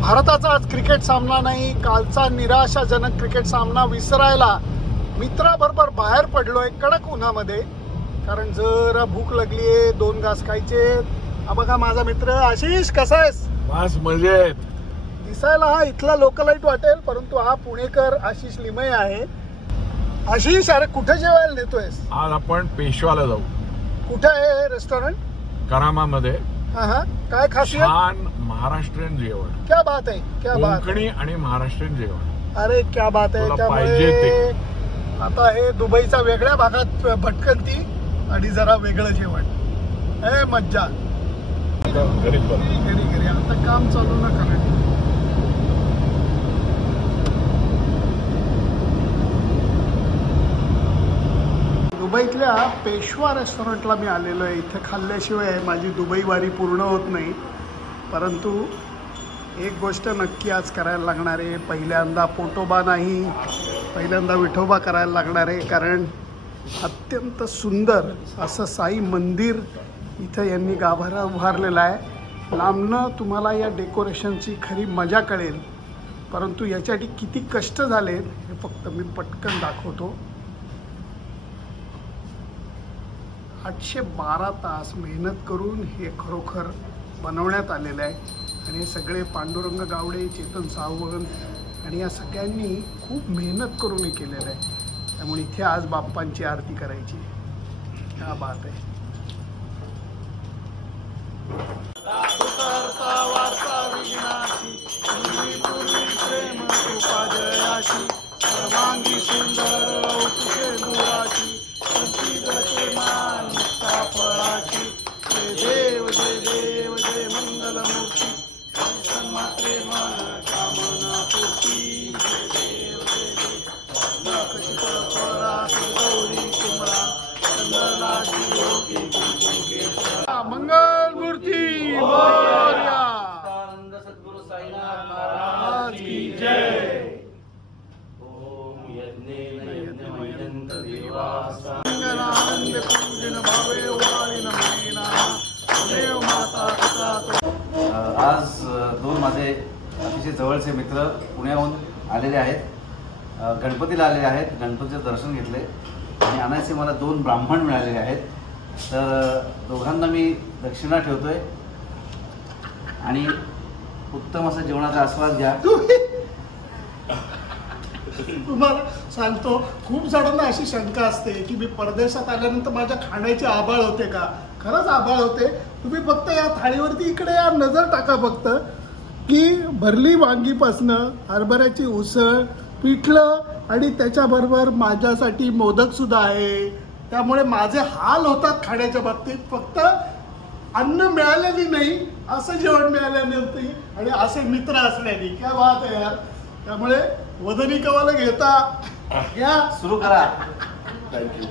भारताचा आज क्रिकेट सामना नाही, कालचा निराशाजनक क्रिकेट सामना विसरायला मित्राबरोबर बाहेर पडलोय कडक उन्हामध्ये, कारण जरा भूक लागलीये, 2 घास खायचे। हा बघा माझा मित्र आशिष, कसा आहेस? बस मजेत। दिसायला हा इथला लोकलाईट वाटेल, परंतु हा पुणेकर आशिष लिमये आहे। आशिष, अरे कुठे जेवायला नेतोयस? आज आपण पेशवाला जाऊ। कुठे आहे रेस्टॉरंट? करामामध्ये। हा, काय खासियत? छान महाराष्ट्रीयन जेवण। क्या बात आहे, क्या बात आहे। कोकणी आणि महाराष्ट्रीयन जेवण। अरे क्या बात आहे। त्यामुळे आता हे दुबईचा वेगळ्या भागात भटकंती आणि जरा वेगळं जेवण, हे मज्जा। घरी आता काम चालू ना करा। दुबईतल्या पेशवा रेस्टॉरंटला मी आलेलो आहे। इथे खाल्ल्याशिवाय माझी दुबई वारी पूर्ण होत नाही, परंतु एक गोष्ट नक्की आज करायला लागणार आहे। पहिल्यांदा पोटोबा नाही, पहिल्यांदा विठोबा करायला लागणार आहे, कारण अत्यंत सुंदर असं साई मंदिर इथं यांनी गाभारा उभारलेला आहे। लांबनं तुम्हाला या डेकोरेशनची खरी मजा कळेल, परंतु याच्यासाठी किती कष्ट झालेत हे फक्त मी पटकन दाखवतो। 812 तास मेहनत करून हे खरोखर बनवण्यात आलेलं आहे, आणि हे सगळे पांडुरंग गावडे, चेतन सावंत आणि या सगळ्यांनी खूप मेहनत करून हे केलेलं आहे। त्यामुळे इथे आज बाप्पांची आरती करायची। क्या बात आहे। सर्वांगी सुंदर दूराची फळाची, जय देव जय मंगलमूर्ती, मात्रे मन कामना पूर्ती, जय देव गौरी कुमरा चंद्रनाची योगी कुंकुकेश्वरा मंगल मूर्ती मोरया। आनंद सद्गुरु साईनाथ महाराज की जय। आनंद पूजन भावे वाळीन मैना देव माता पिता। आज 2 माझे अतिशय जवळचे मित्र पुण्याहून आलेले आहेत, गणपतीला आलेले आहेत, गणपतीचं दर्शन घेतले आणि आणायचे मला 2 ब्राह्मण मिळालेले आहेत। तर दोघांना मी दक्षिणा ठेवतोय आणि उत्तम असा जेवणाचा आस्वाद घ्या। तुम्हाला सांगतो, खूप जणांना अशी शंका असते की मी परदेशात आल्यानंतर माझ्या खाण्याचे आभाळ होते का? खरंच आभाळ होते। तुम्ही फक्त या थाळीवरती इकडे या नजर टाका फक्त, की भरली वांगीपासनं हरभऱ्याची उसळ, पिठलं आणि त्याच्याबरोबर माझ्यासाठी मोदक सुद्धा आहे। त्यामुळे माझे हाल होतात खाण्याच्या बाबतीत, फक्त अन्न मिळालेली नाही, असं जेवण मिळाल्याने आणि असे मित्र असल्याने। क्या बात आहे यार। त्यामुळे वदनी कवाला घेता घ्या, सुरू करा। थँक्यू।